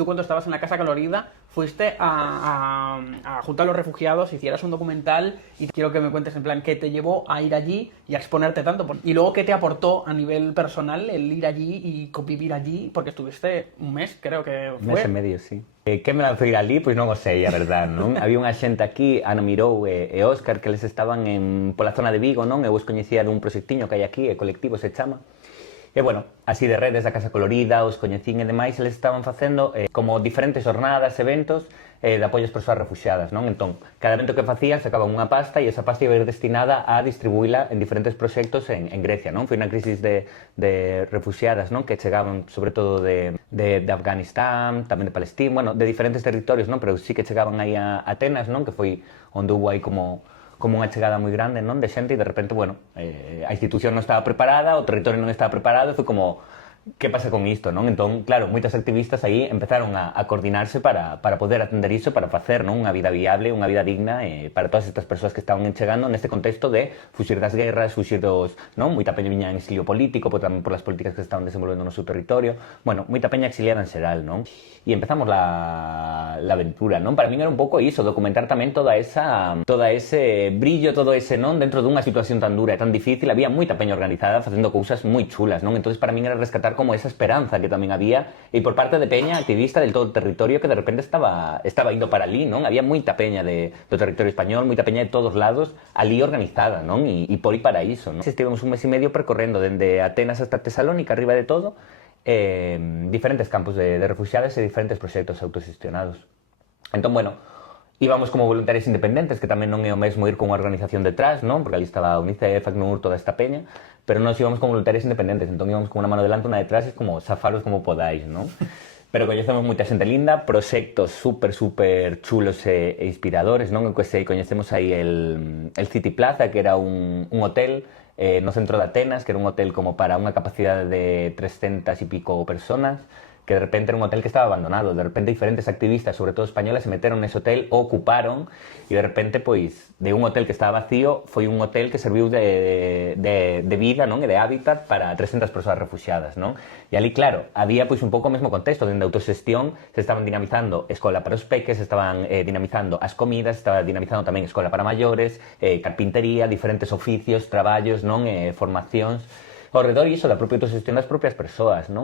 tú cuando estabas en la Casa Colorida fuiste a junto a los refugiados, hicieras un documental y quiero que me cuentes en plan qué te llevó a ir allí y a exponerte tanto. Y luego qué te aportó a nivel personal el ir allí y convivir allí, porque estuviste un mes, creo que fue. Un mes e medio, sí. Que me lanzou ir ali? Pois non o sei, a verdade, non? Había unha xente aquí, Ana Mirou e Óscar, que eles estaban pola zona de Vigo, non? Eu os coñecía dun proxectiño que hai aquí, Colectivo se chama. E, bueno, así de redes da Casa Colorida, os coñecín e demais, eles estaban facendo como diferentes jornadas, eventos de apoio ás persoas refuxiadas, non? Entón, cada evento que facían sacaban unha pasta e esa pasta iba a ir destinada a distribuíla en diferentes proxectos en Grecia, non? Foi unha crisis de refuxiadas, non? Que chegaban, sobre todo, de Afganistán, tamén de Palestina, bueno, de diferentes territorios, non? Pero sí que chegaban aí a Atenas, non? Que foi onde hubo aí como unha chegada moi grande, non, de xente e de repente, bueno, a institución non estaba preparada, o territorio non estaba preparado e foi como, que pasa con isto, non? Entón, claro, moitas activistas aí empezaron a coordinarse para poder atender iso, para facer, non, unha vida viable, unha vida digna para todas estas persoas que estaban chegando neste contexto de fuxir das guerras, fuxir dos, non, moita peña viña en exilio político, pero tamén por as políticas que estaban desenvolvendo no seu territorio, bueno, moita peña exiliada en xeral, non? E empezamos la aventura, non? Para min era un pouco iso, documentar tamén todo ese brillo, todo ese, non? Dentro dunha situación tan dura e tan difícil, había moita peña organizada facendo cousas moi chulas, non? Entonces para min era rescatar como esa esperanza que tamén había e por parte de peña activista del todo o territorio que de repente estaba indo para ali, non? Había moita peña do territorio español, moita peña de todos lados ali organizada, non? E por aí para iso, non? Estivemos un mes e medio percorrendo dende Atenas hasta Tesalónica, arriba de todo, diferentes campos de refugiados e diferentes proxectos autogestionados. Entón, bueno, íbamos como voluntarios independentes, que tamén non é o mesmo ir con unha organización detrás, non? Porque ali estaba UNICEF, ACNUR, toda esta peña, pero nós íbamos como voluntarios independentes, entón íbamos con unha mano delante, unha detrás, e como zafaros como podáis, non? Pero coñecemos moita xente linda, proxectos super chulos e inspiradores, non? Que sei, coñecemos aí el City Plaza, que era un hotel no centro de Atenas, que era un hotel como para unha capacidade de 300 e pico personas, que de repente era un hotel que estaba abandonado, de repente diferentes activistas, sobre todo españolas, se meteron nese hotel, o ocuparon, e de repente, pois, de un hotel que estaba vacío, foi un hotel que serviu de vida, non? E de hábitat para 300 persoas refuxiadas, non? E ali, claro, había pois un pouco o mesmo contexto, dende a autoxestión se estaban dinamizando escola para os peques, se estaban dinamizando as comidas, se estaba dinamizando tamén escola para maiores, carpintería, diferentes oficios, traballos, non? Formacións, ao redor iso da propia autoxestión das propias persoas, non?